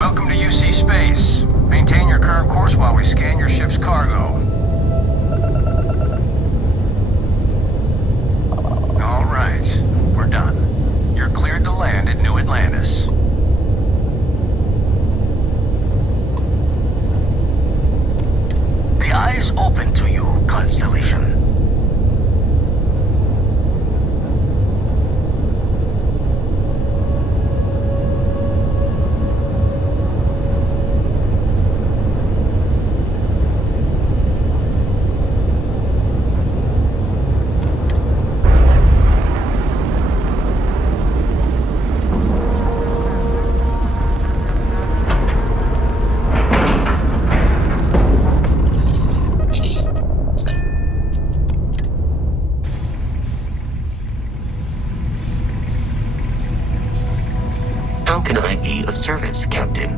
Welcome to UC Space. Maintain your current course while we scan your ship's cargo. All right, we're done. You're cleared to land at New Atlantis. The eye's open to you, Constellation. How can I be of service, Captain?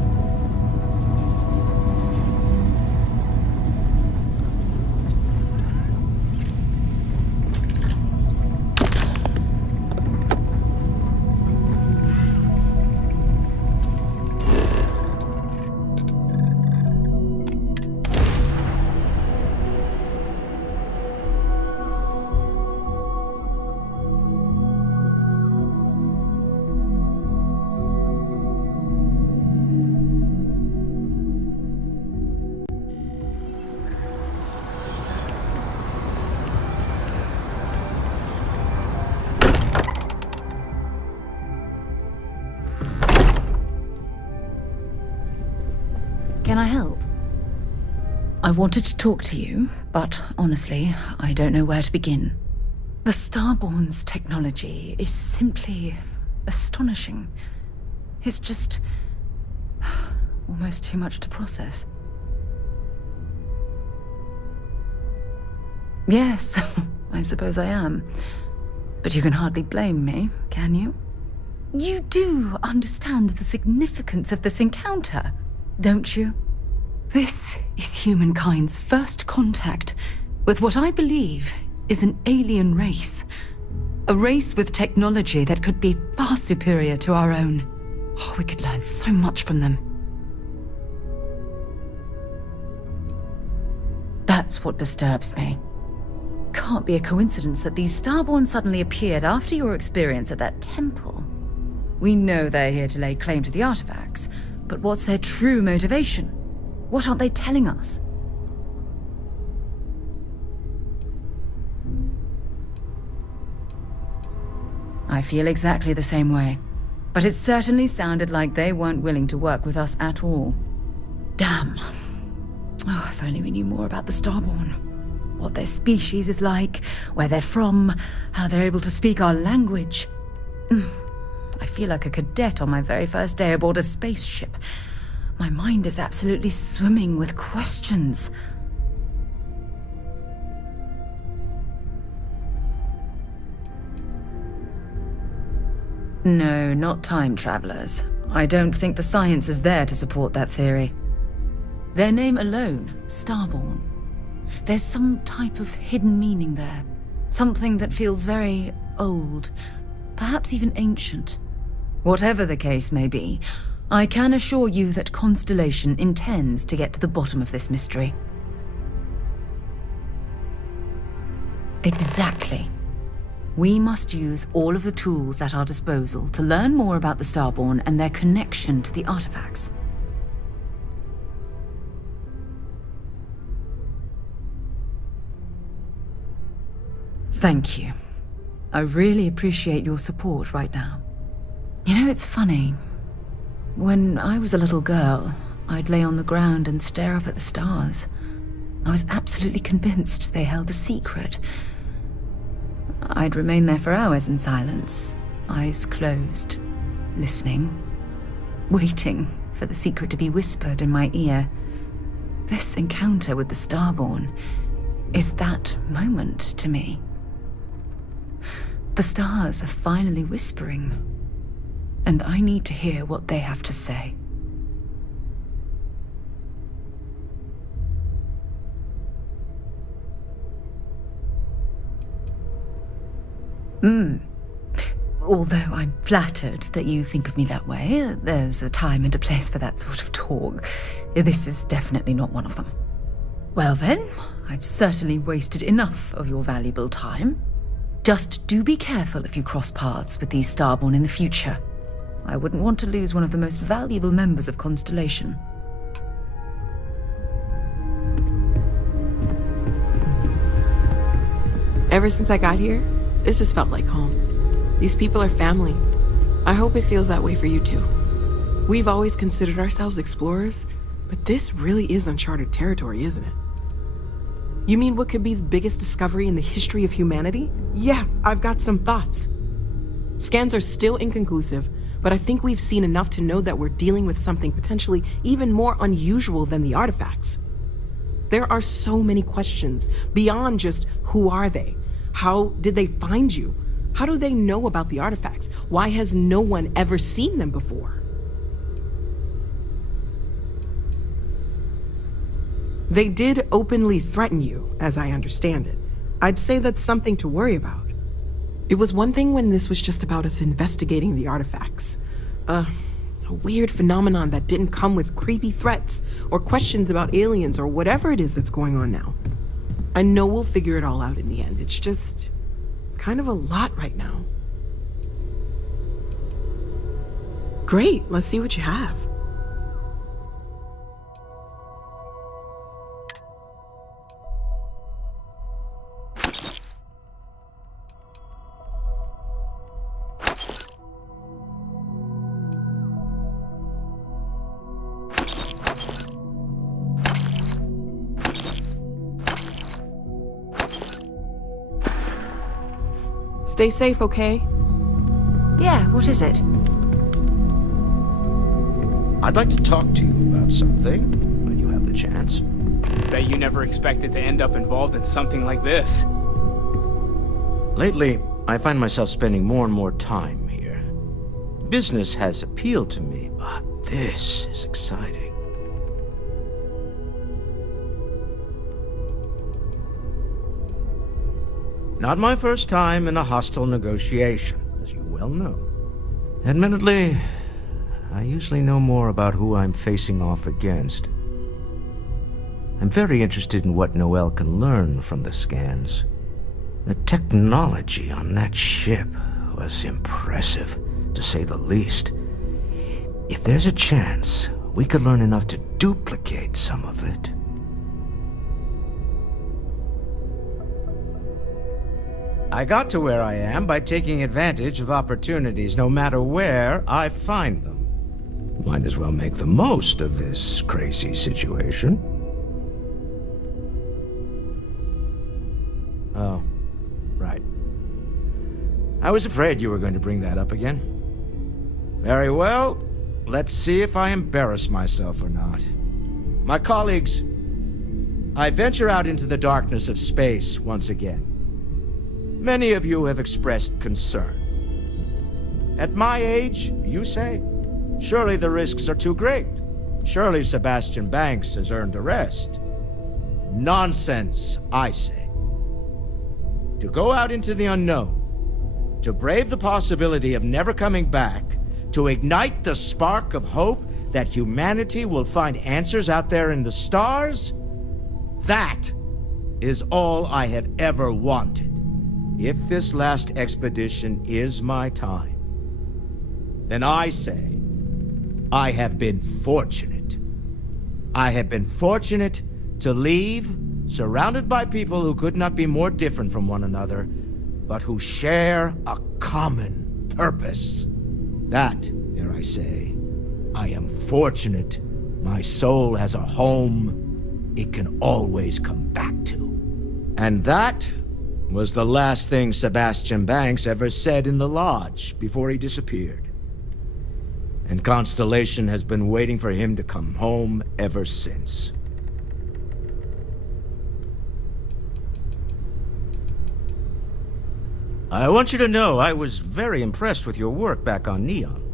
Can I help? I wanted to talk to you, but honestly, I don't know where to begin. The Starborn's technology is simply astonishing. It's just almost too much to process. Yes, I suppose I am. But you can hardly blame me, can you? You do understand the significance of this encounter, don't you? This is humankind's first contact with what I believe is an alien race. A race with technology that could be far superior to our own. Oh, we could learn so much from them. That's what disturbs me. Can't be a coincidence that these Starborn suddenly appeared after your experience at that temple. We know they're here to lay claim to the artifacts, but what's their true motivation? What aren't they telling us? I feel exactly the same way, but it certainly sounded like they weren't willing to work with us at all. Damn. Oh, if only we knew more about the Starborn. What their species is like, where they're from, how they're able to speak our language. I feel like a cadet on my very first day aboard a spaceship. My mind is absolutely swimming with questions. No, not time travelers. I don't think the science is there to support that theory. Their name alone, Starborn. There's some type of hidden meaning there. Something that feels very old, perhaps even ancient. Whatever the case may be, I can assure you that Constellation intends to get to the bottom of this mystery. Exactly. We must use all of the tools at our disposal to learn more about the Starborn and their connection to the artifacts. Thank you. I really appreciate your support right now. You know, it's funny. When I was a little girl, I'd lay on the ground and stare up at the stars. I was absolutely convinced they held a secret. I'd remain there for hours in silence, eyes closed, listening, waiting for the secret to be whispered in my ear. This encounter with the Starborn is that moment to me. The stars are finally whispering, and I need to hear what they have to say. Although I'm flattered that you think of me that way, there's a time and a place for that sort of talk. This is definitely not one of them. Well then, I've certainly wasted enough of your valuable time. Just do be careful if you cross paths with these Starborn in the future. I wouldn't want to lose one of the most valuable members of Constellation. Ever since I got here, this has felt like home. These people are family. I hope it feels that way for you too. We've always considered ourselves explorers, but this really is uncharted territory, isn't it? You mean what could be the biggest discovery in the history of humanity? Yeah, I've got some thoughts. Scans are still inconclusive, but I think we've seen enough to know that we're dealing with something potentially even more unusual than the artifacts. There are so many questions beyond just who are they? How did they find you? How do they know about the artifacts? Why has no one ever seen them before? They did openly threaten you, as I understand it. I'd say that's something to worry about. It was one thing when this was just about us investigating the artifacts. A weird phenomenon that didn't come with creepy threats or questions about aliens or whatever it is that's going on now. I know we'll figure it all out in the end. It's just kind of a lot right now. Great, let's see what you have. Stay safe, okay? Yeah, what is it? I'd like to talk to you about something when you have the chance. Bet you never expected to end up involved in something like this. Lately, I find myself spending more and more time here. Business has appealed to me, but this is exciting. Not my first time in a hostile negotiation, as you well know. Admittedly, I usually know more about who I'm facing off against. I'm very interested in what Noel can learn from the scans. The technology on that ship was impressive, to say the least. If there's a chance, we could learn enough to duplicate some of it. I got to where I am by taking advantage of opportunities, no matter where I find them. Might as well make the most of this crazy situation. Oh, right. I was afraid you were going to bring that up again. Very well. Let's see if I embarrass myself or not. My colleagues, I venture out into the darkness of space once again. Many of you have expressed concern. At my age, you say, surely the risks are too great. Surely Sebastian Banks has earned a rest. Nonsense, I say. To go out into the unknown, to brave the possibility of never coming back, to ignite the spark of hope that humanity will find answers out there in the stars, that is all I have ever wanted. If this last expedition is my time, then I say, I have been fortunate. I have been fortunate to leave, surrounded by people who could not be more different from one another, but who share a common purpose. That, dare I say, I am fortunate. My soul has a home it can always come back to. And that was the last thing Sebastian Banks ever said in the lodge before he disappeared. And Constellation has been waiting for him to come home ever since. I want you to know I was very impressed with your work back on Neon.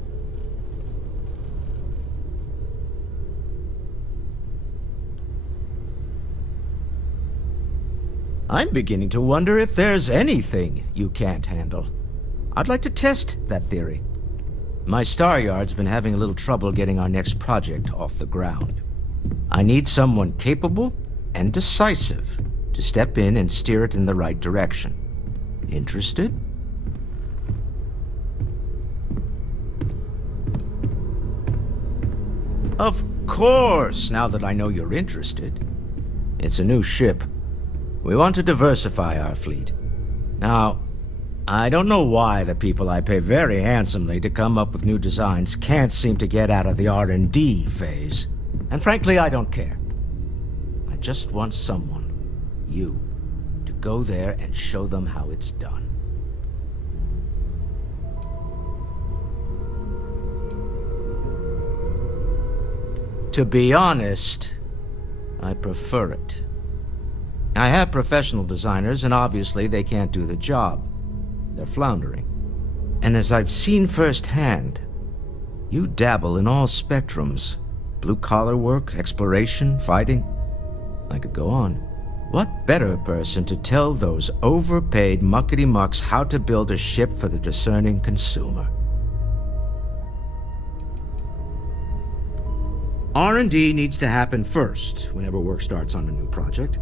I'm beginning to wonder if there's anything you can't handle. I'd like to test that theory. My Star Yard's been having a little trouble getting our next project off the ground. I need someone capable and decisive to step in and steer it in the right direction. Interested? Of course, now that I know you're interested. It's a new ship. We want to diversify our fleet. Now, I don't know why the people I pay very handsomely to come up with new designs can't seem to get out of the R&D phase. And frankly, I don't care. I just want someone, you, to go there and show them how it's done. To be honest, I prefer it. I have professional designers, and obviously they can't do the job. They're floundering. And as I've seen firsthand, you dabble in all spectrums. Blue-collar work, exploration, fighting. I could go on. What better person to tell those overpaid muckety-mucks how to build a ship for the discerning consumer? R&D needs to happen first whenever work starts on a new project.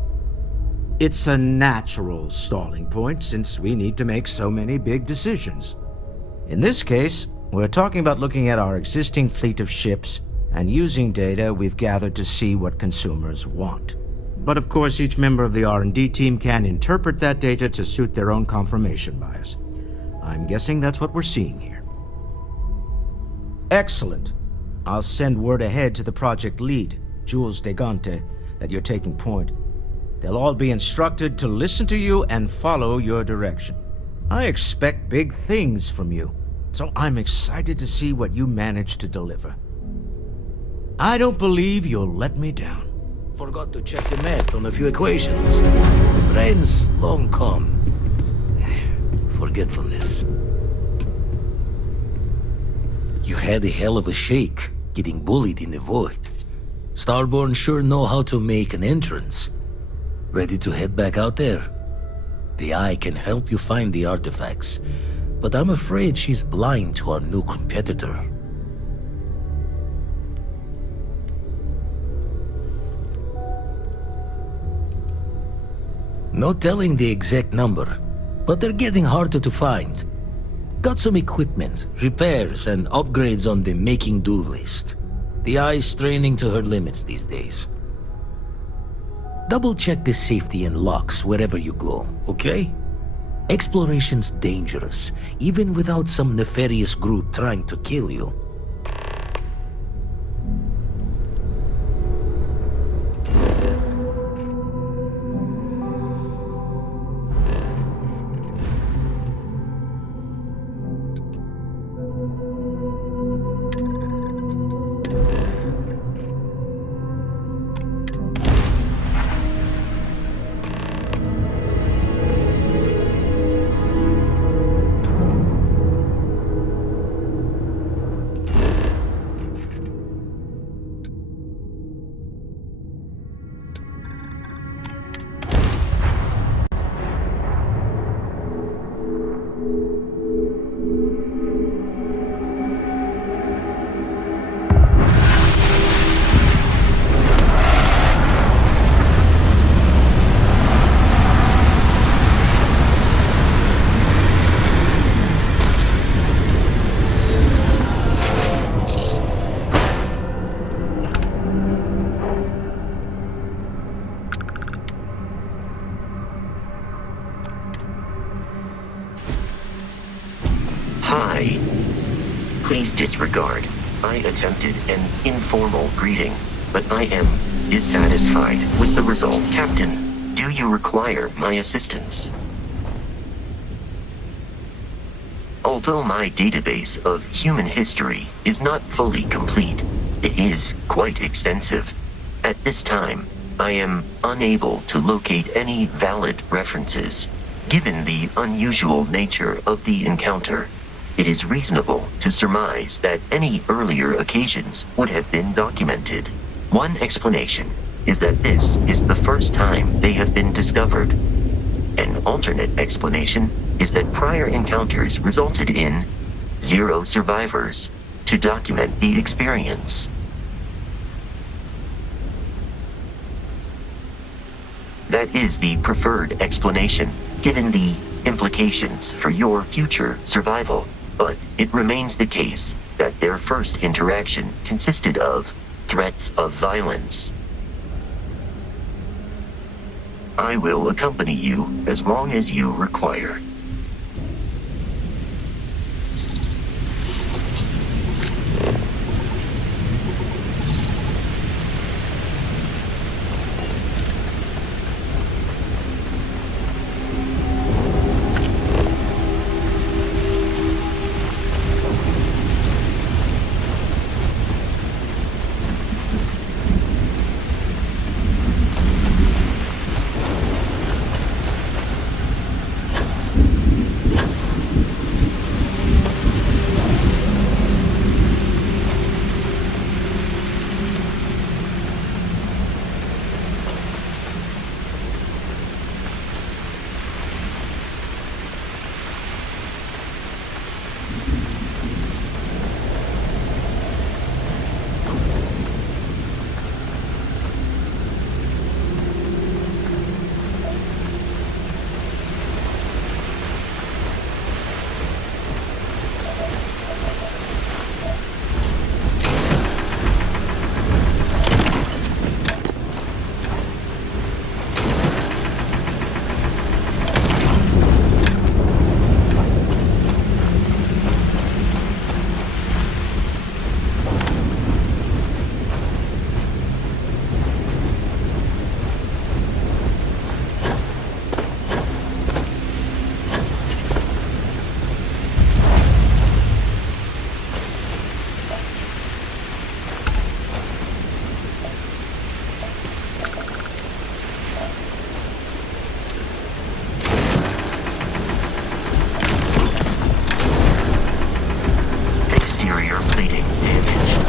It's a natural stalling point since we need to make so many big decisions. In this case, we're talking about looking at our existing fleet of ships and using data we've gathered to see what consumers want. But of course, each member of the R&D team can interpret that data to suit their own confirmation bias. I'm guessing that's what we're seeing here. Excellent. I'll send word ahead to the project lead, Jules Degante, that you're taking point. They'll all be instructed to listen to you and follow your direction. I expect big things from you, so I'm excited to see what you manage to deliver. I don't believe you'll let me down. Forgot to check the math on a few equations. The brain's long gone. Forgetfulness. You had a hell of a shake, getting bullied in the void. Starborn sure know how to make an entrance. Ready to head back out there? The Eye can help you find the artifacts, but I'm afraid she's blind to our new competitor. No telling the exact number, but they're getting harder to find. Got some equipment, repairs, and upgrades on the making-do list. The Eye's straining to her limits these days. Double-check the safety and locks wherever you go, okay? Exploration's dangerous, even without some nefarious group trying to kill you. Hi. Please disregard. I attempted an informal greeting, but I am dissatisfied with the result. Captain, do you require my assistance? Although my database of human history is not fully complete, it is quite extensive. At this time, I am unable to locate any valid references. Given the unusual nature of the encounter, it is reasonable to surmise that any earlier occasions would have been documented. One explanation is that this is the first time they have been discovered. An alternate explanation is that prior encounters resulted in 0 survivors to document the experience. That is the preferred explanation, given the implications for your future survival, but it remains the case that their first interaction consisted of threats of violence. I will accompany you as long as you require. Exterior plating damaged.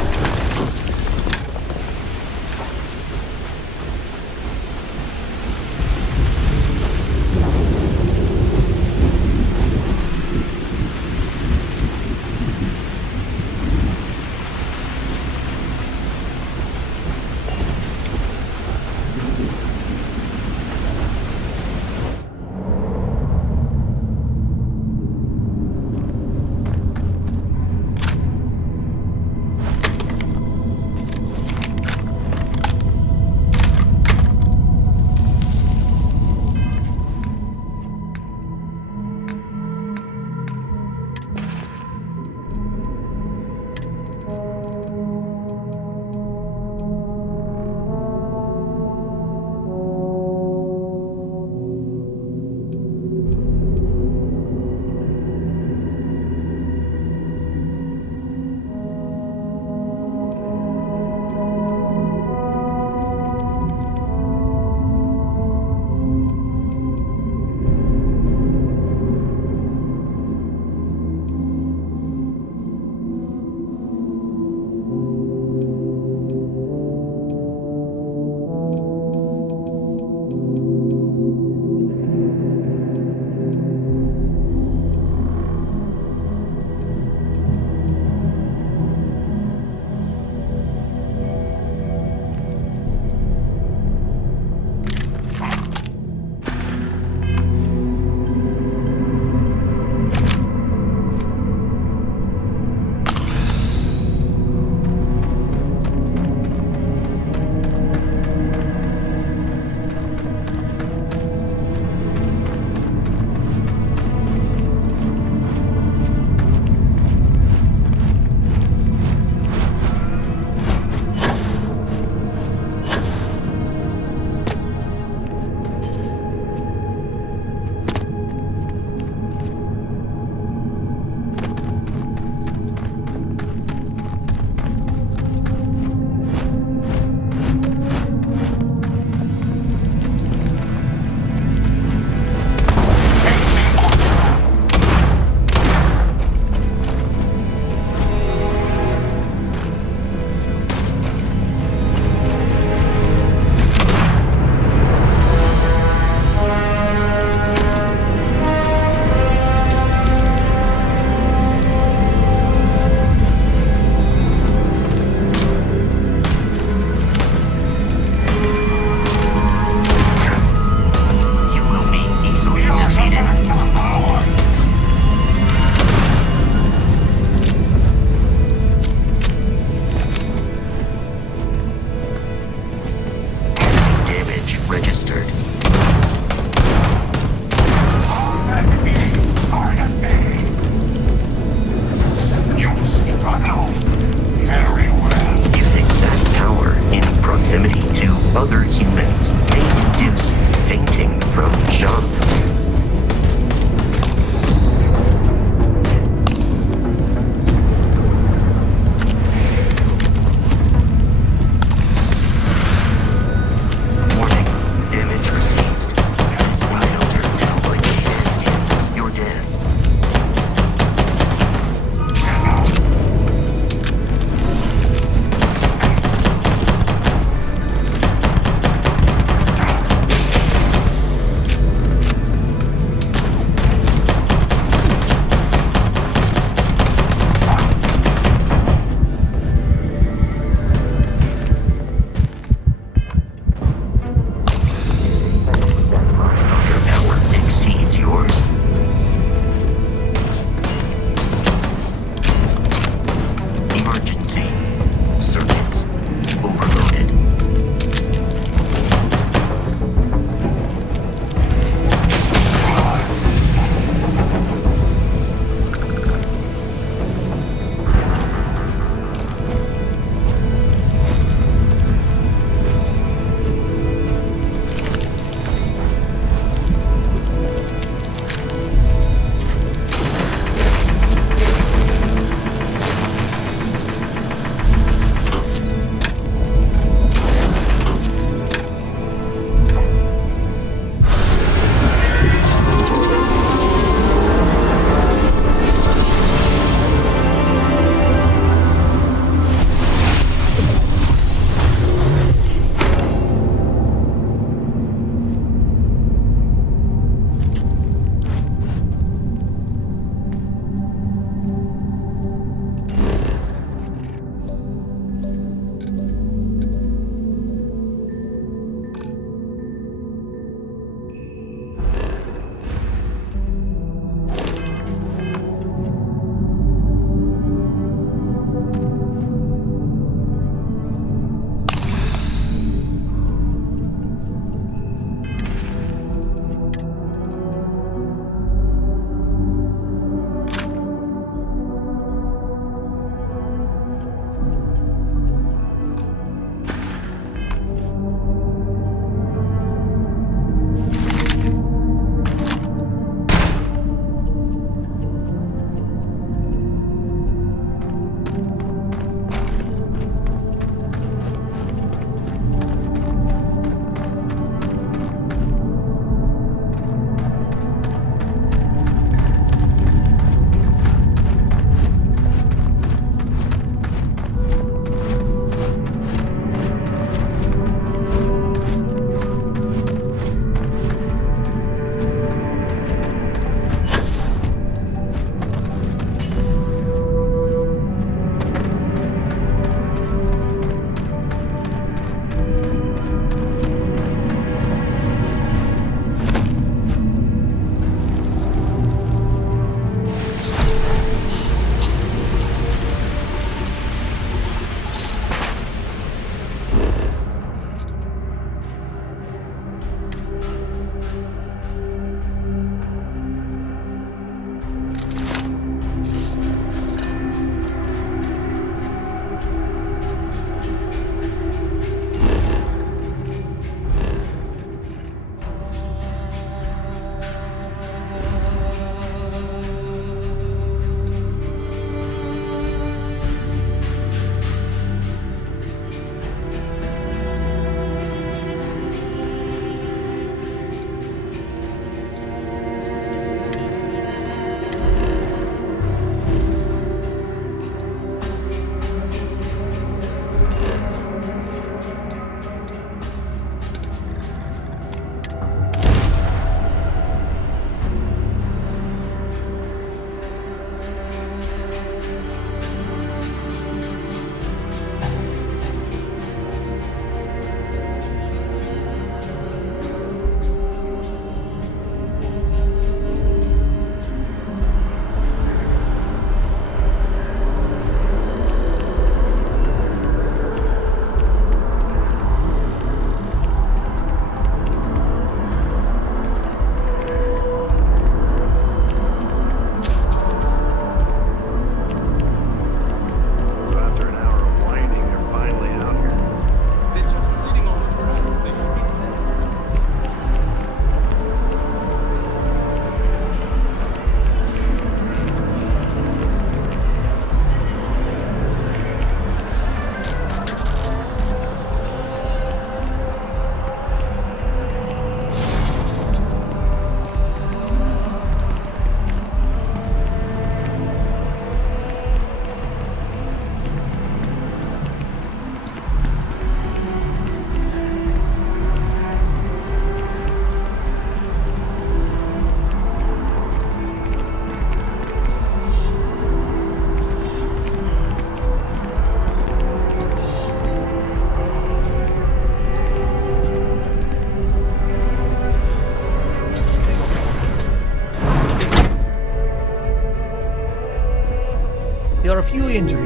other humans may induce fainting from shock. Warning, damage received. Encounter duplicated. You're dead.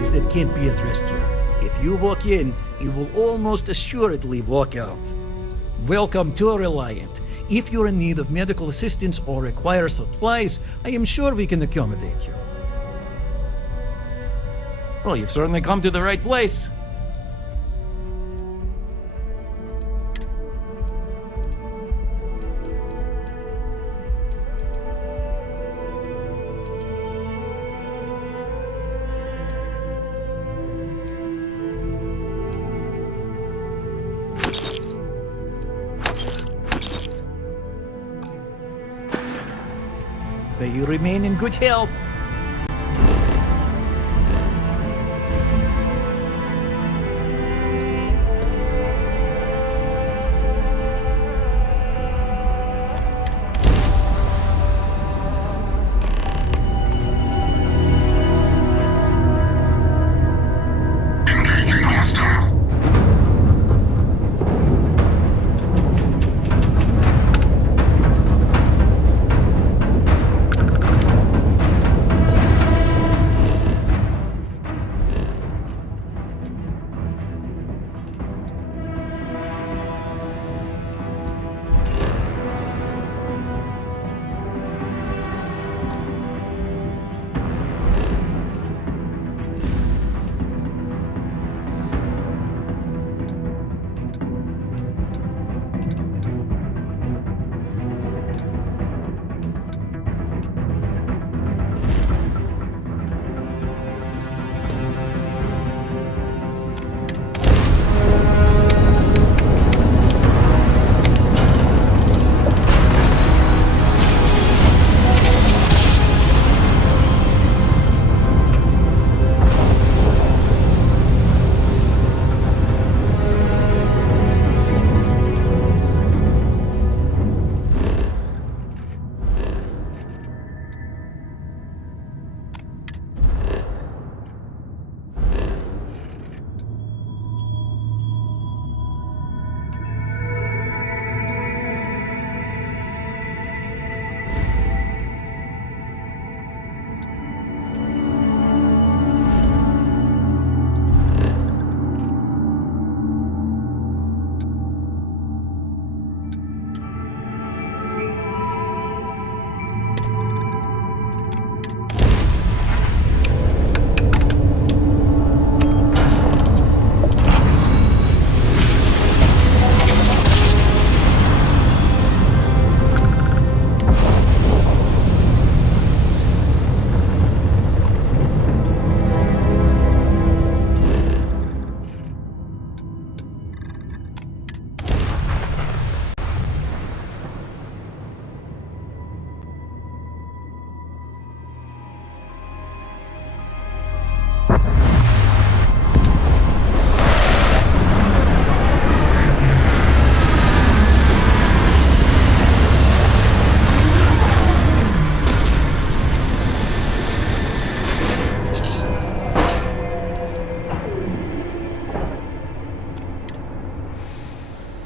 things that can't be addressed here. If you walk in, you will almost assuredly walk out. Welcome to Reliant. If you're in need of medical assistance or require supplies, I am sure we can accommodate you. Well, you've certainly come to the right place. May you remain in good health. Engaging hostile.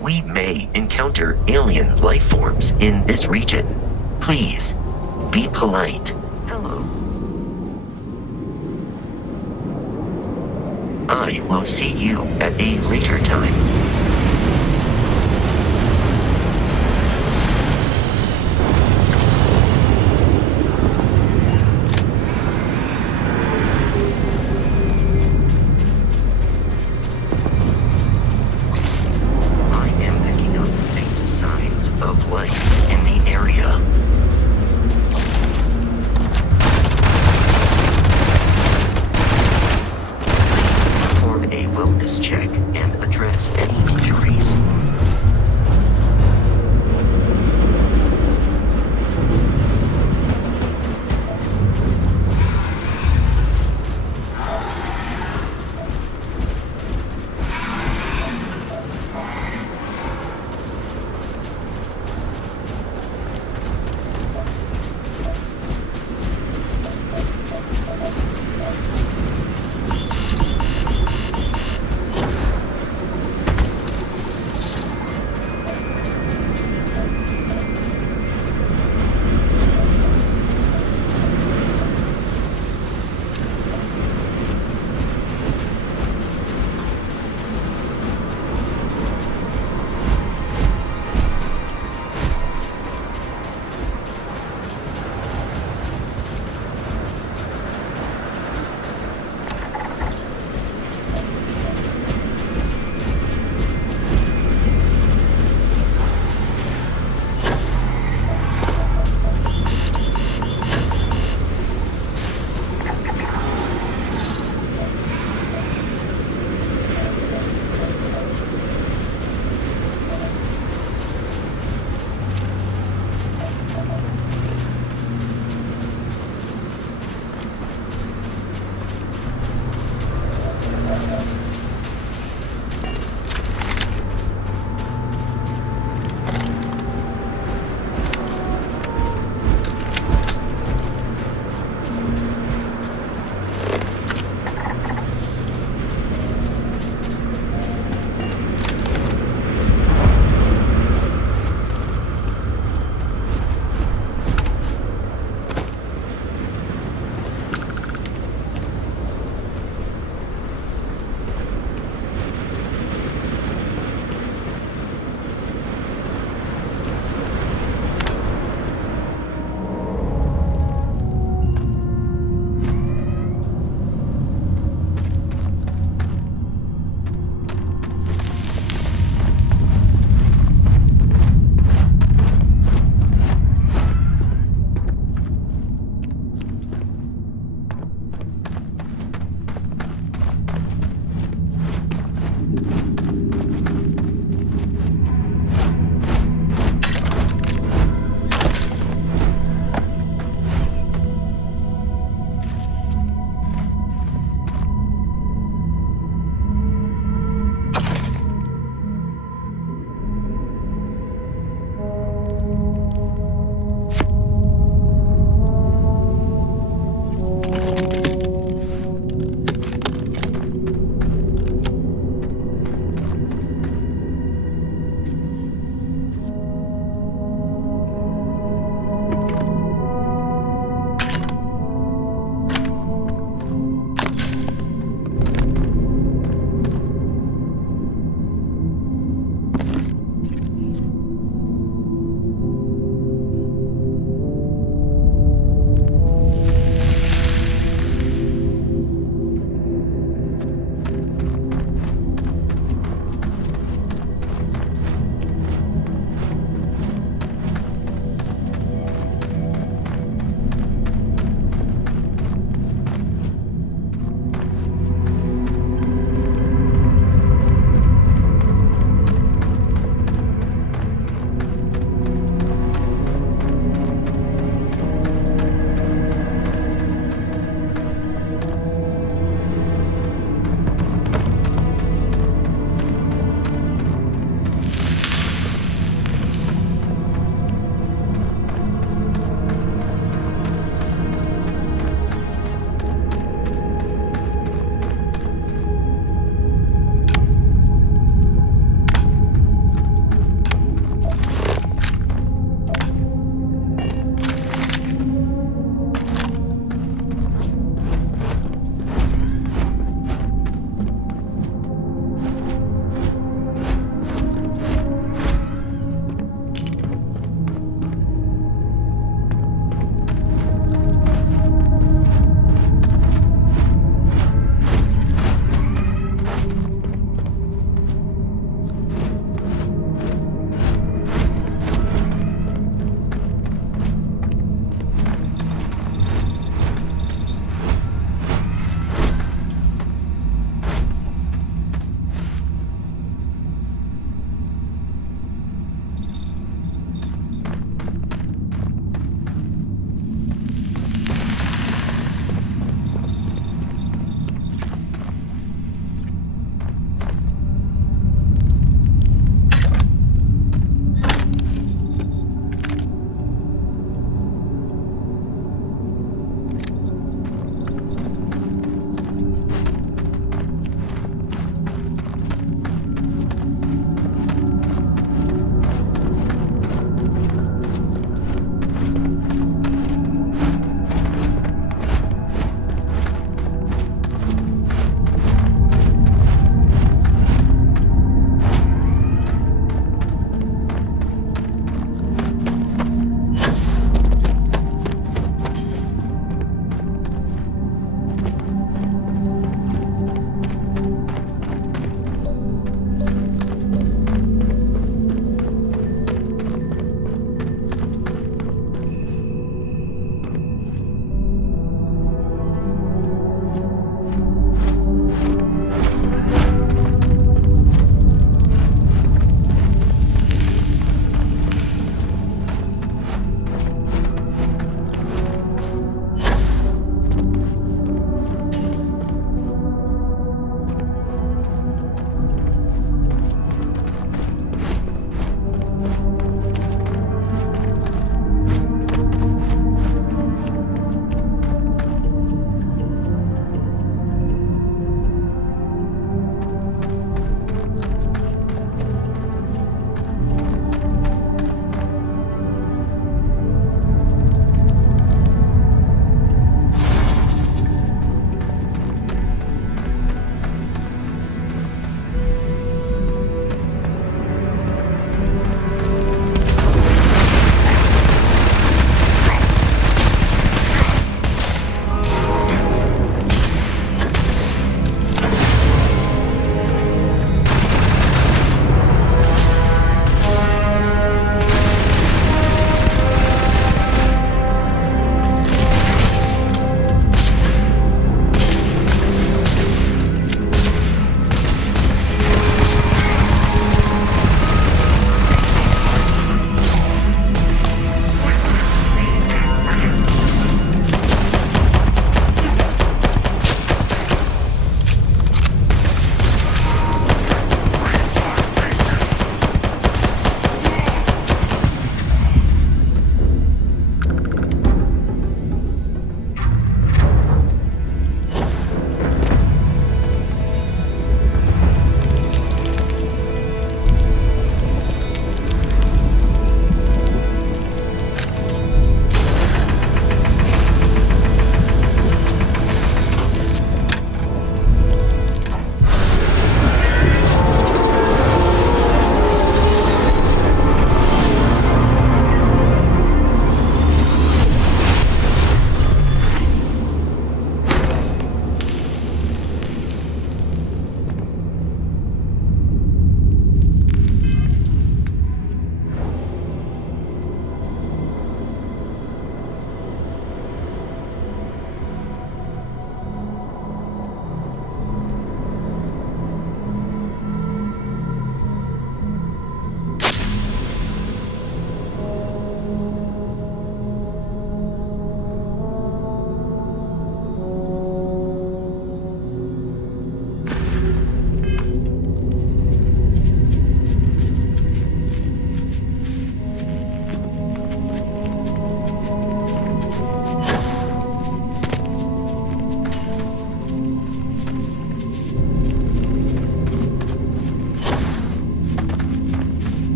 We may encounter alien life forms in this region. Please, be polite. Hello. I will see you at a later time. Of life in the area. Perform a wellness check and address any injuries.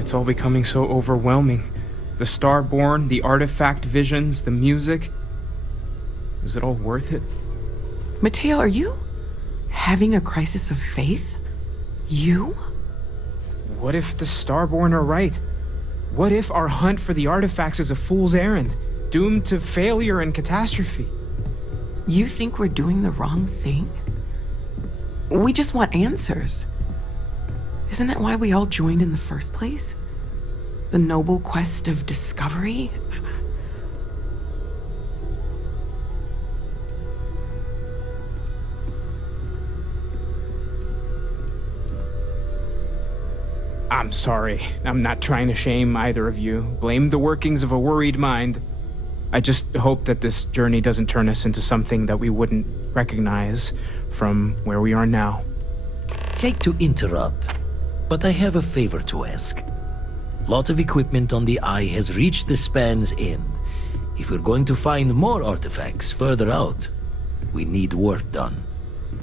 It's all becoming so overwhelming. The Starborn, the artifact visions, the music. Is it all worth it? Mateo, are you having a crisis of faith? You? What if the Starborn are right? What if our hunt for the artifacts is a fool's errand, doomed to failure and catastrophe? You think we're doing the wrong thing? We just want answers. Isn't that why we all joined in the first place? The noble quest of discovery? I'm sorry. I'm not trying to shame either of you. Blame the workings of a worried mind. I just hope that this journey doesn't turn us into something that we wouldn't recognize from where we are now. Hate to interrupt, but I have a favor to ask. Lot of equipment on the Eye has reached the span's end. If we're going to find more artifacts further out, we need work done.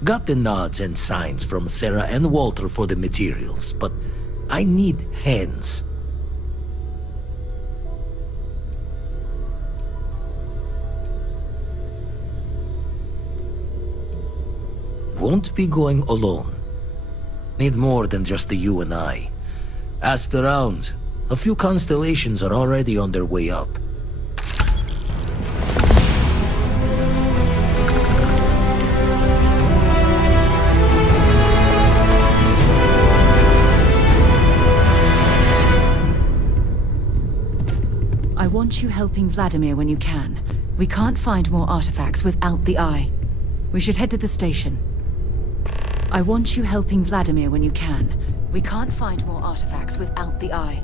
Got the nods and signs from Sarah and Walter for the materials, but I need hands. Won't be going alone. Need more than just the you and I. Asked around. A few constellations are already on their way up. I want you helping Vladimir when you can. We can't find more artifacts without the Eye. We should head to the station. I want you helping Vladimir when you can. We can't find more artifacts without the Eye.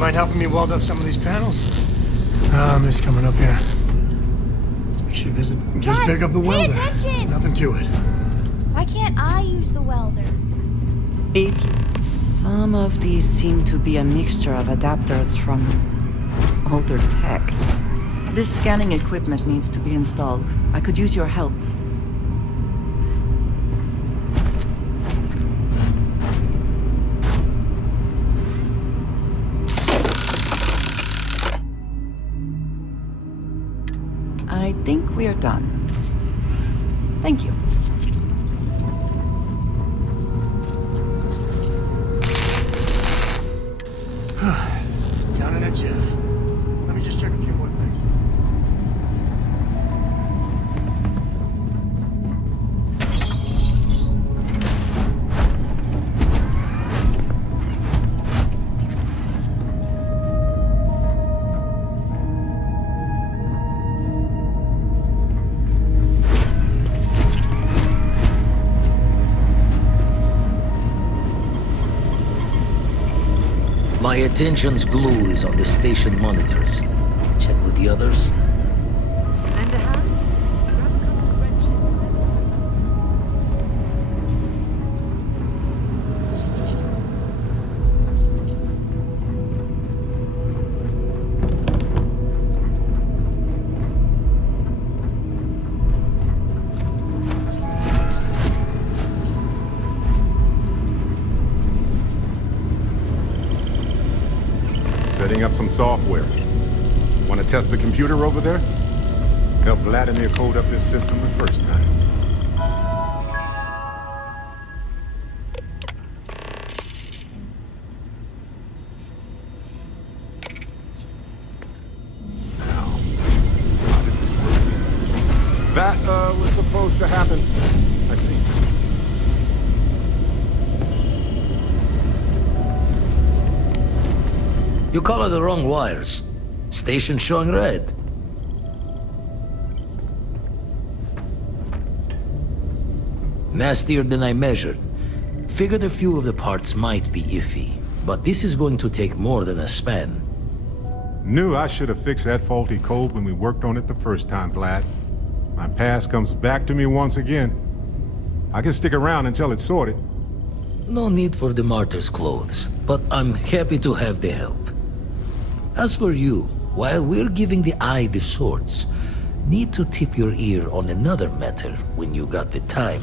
Mind helping me weld up some of these panels? I'm just coming up here. We should visit. Just pick up the welder. Pay attention! Nothing to it. Why can't I use the welder? Some of these seem to be a mixture of adapters from older tech. This scanning equipment needs to be installed. I could use your help. Down in a jiff. Let me just check a few more things. My attention's glue is on the station monitors. Check with the others. Lend a hand? Grab a couple of wrenches and let's Setting up some software. Want to test the computer over there? Help Vladimir code up this system the first time. Now, how did this work? That, was supposed to happen, I think. You color the wrong wires. Station showing red. Nastier than I measured. Figured a few of the parts might be iffy, but this is going to take more than a span. Knew I should have fixed that faulty code when we worked on it the first time, Vlad. My past comes back to me once again. I can stick around until it's sorted. No need for the martyr's clothes, but I'm happy to have the help. As for you, while we're giving the eye the swords, need to tip your ear on another matter when you got the time.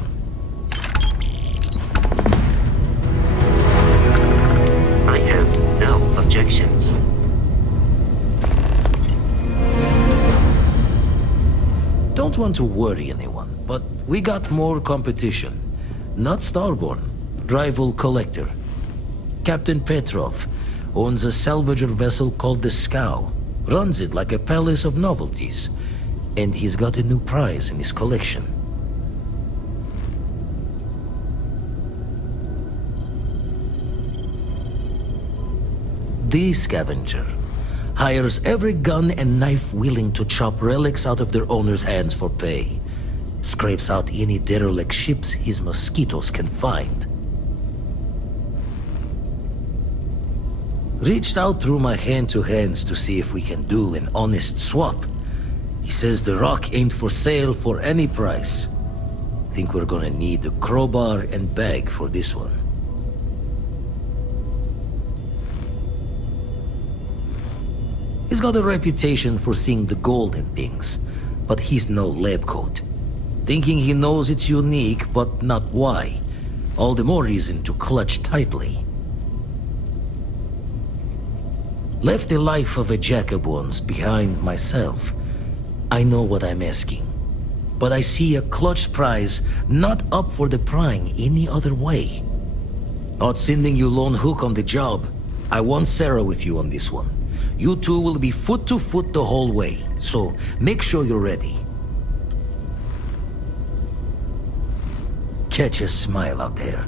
I have no objections. Don't want to worry anyone, but we got more competition. Not Starborn, rival collector. Captain Petrov owns a salvager vessel called the Scow. Runs it like a palace of novelties. And he's got a new prize in his collection. The Scavenger hires every gun and knife willing to chop relics out of their owner's hands for pay. Scrapes out any derelict ships his mosquitoes can find. Reached out through my hand-to-hands to see if we can do an honest swap. He says the rock ain't for sale for any price. Think we're gonna need a crowbar and bag for this one. He's got a reputation for seeing the gold in things, but he's no lab coat. Thinking he knows it's unique, but not why. All the more reason to clutch tightly. Left the life of a jack-of-ones behind myself. I know what I'm asking. But I see a clutch prize not up for the prying any other way. Not sending you lone hook on the job. I want Sarah with you on this one. You two will be foot to foot the whole way, so make sure you're ready. Catch a smile out there.